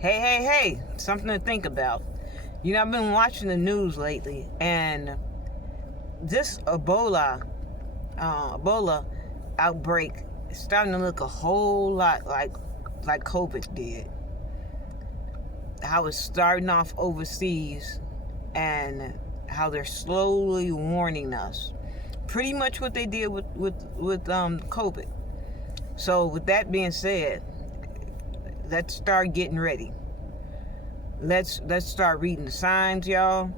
Hey, something to think about. I've been watching the news lately, and this Ebola outbreak is starting to look a whole lot like COVID did. How it's starting off overseas, and how they're slowly warning us. Pretty much what they did with COVID. So with that being said, let's start getting ready. Let's start reading the signs, y'all.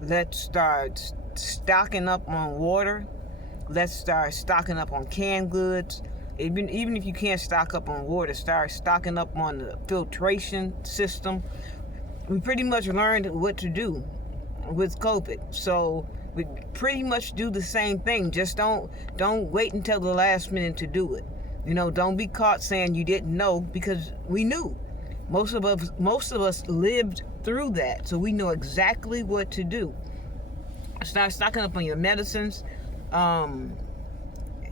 Let's start stocking up on water. Let's start stocking up on canned goods. Even if you can't stock up on water, start stocking up on the filtration system. We pretty much learned what to do with COVID. So we pretty much do the same thing. Just don't wait until the last minute to do it. Don't be caught saying you didn't know, because we knew. Most of us lived through that, so we know exactly what to do. Start stocking up on your medicines.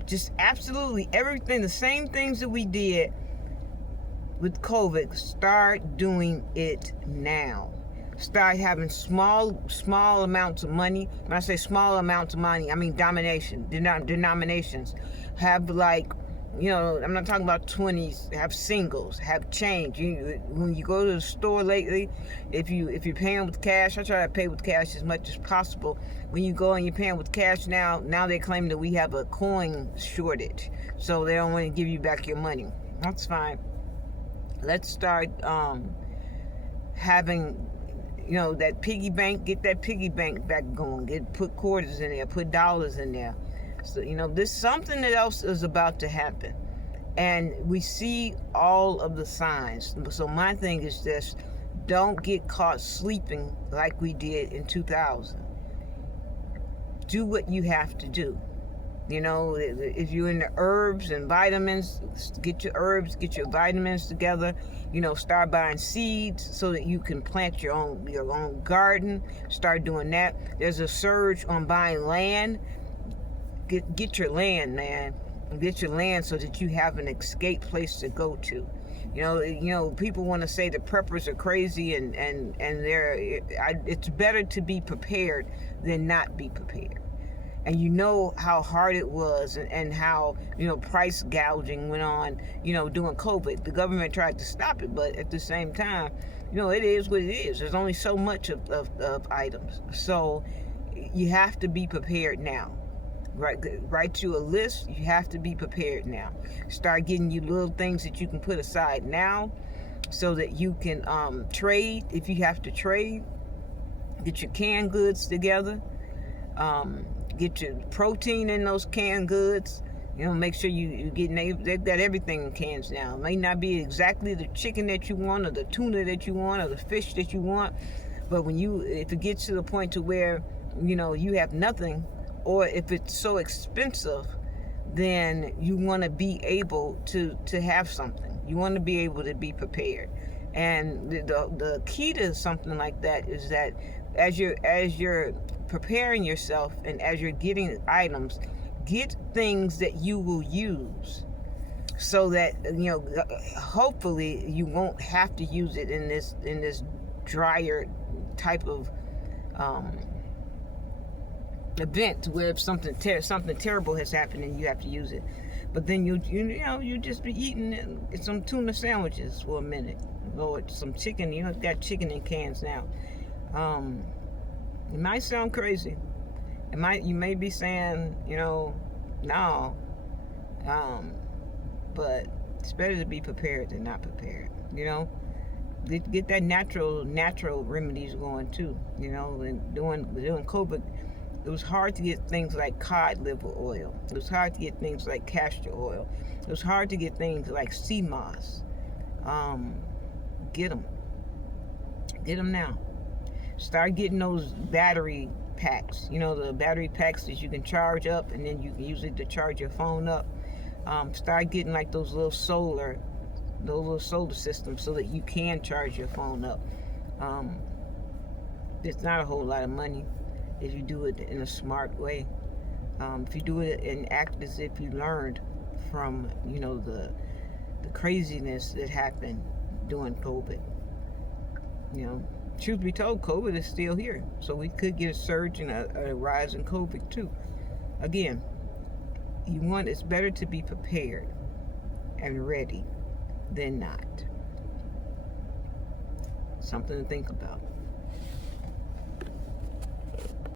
Just absolutely everything, the same things that we did with COVID, start doing it now. Start having small amounts of money. When I say small amounts of money, I mean denominations. Have, like, I'm not talking about 20s. Have singles. Have change. When you go to the store lately, if you're paying with cash, I try to pay with cash as much as possible. When you go and you're paying with cash now they claim that we have a coin shortage, so they don't want to give you back your money. That's fine. Let's start having that piggy bank. Get that piggy bank back going. Put quarters in there. Put dollars in there. So, this something else is about to happen. And we see all of the signs. So my thing is this: don't get caught sleeping like we did in 2000. Do what you have to do. If you're in the herbs and vitamins, get your herbs, get your vitamins together. Start buying seeds so that you can plant your own garden. Start doing that. There's a surge on buying land. Get your land, man. Get your land so that you have an escape place to go to. People want to say the preppers are crazy, and it's better to be prepared than not be prepared. And how hard it was, and how price gouging went on during COVID. The government tried to stop it, but at the same time, it is what it is. There's only so much of items, so you have to be prepared now. Write you a list. You have to be prepared now. Start getting you little things that you can put aside now, so that you can trade if you have to trade. Get your canned goods together. Get your protein in those canned goods. Make sure you get. They've got everything in cans now. It may not be exactly the chicken that you want, or the tuna that you want, or the fish that you want, but if it gets to the point to where you have nothing, or if it's so expensive, then you want to be able to have something. You want to be able to be prepared. And the key to something like that is that as you're preparing yourself, and as you're getting items, get things that you will use, so that hopefully you won't have to use it in this drier type of event, where if something terrible has happened and you have to use it. But then you just be eating some tuna sandwiches for a minute, or some chicken. Got chicken in cans now. It might sound crazy. You may be saying, no. But it's better to be prepared than not prepared. Get that natural remedies going too. And during COVID, it was hard to get things like cod liver oil. It was hard to get things like castor oil. It was hard to get things like sea moss. Get them. Get them now. Start getting those battery packs. The battery packs that you can charge up, and then you can use it to charge your phone up. Start getting like those little solar systems, so that you can charge your phone up. It's not a whole lot of money if you do it in a smart way. If you do it and act as if you learned from the craziness that happened during COVID. You know, truth be told, COVID is still here. So we could get a surge and a rise in COVID too. Again, it's better to be prepared and ready than not. Something to think about.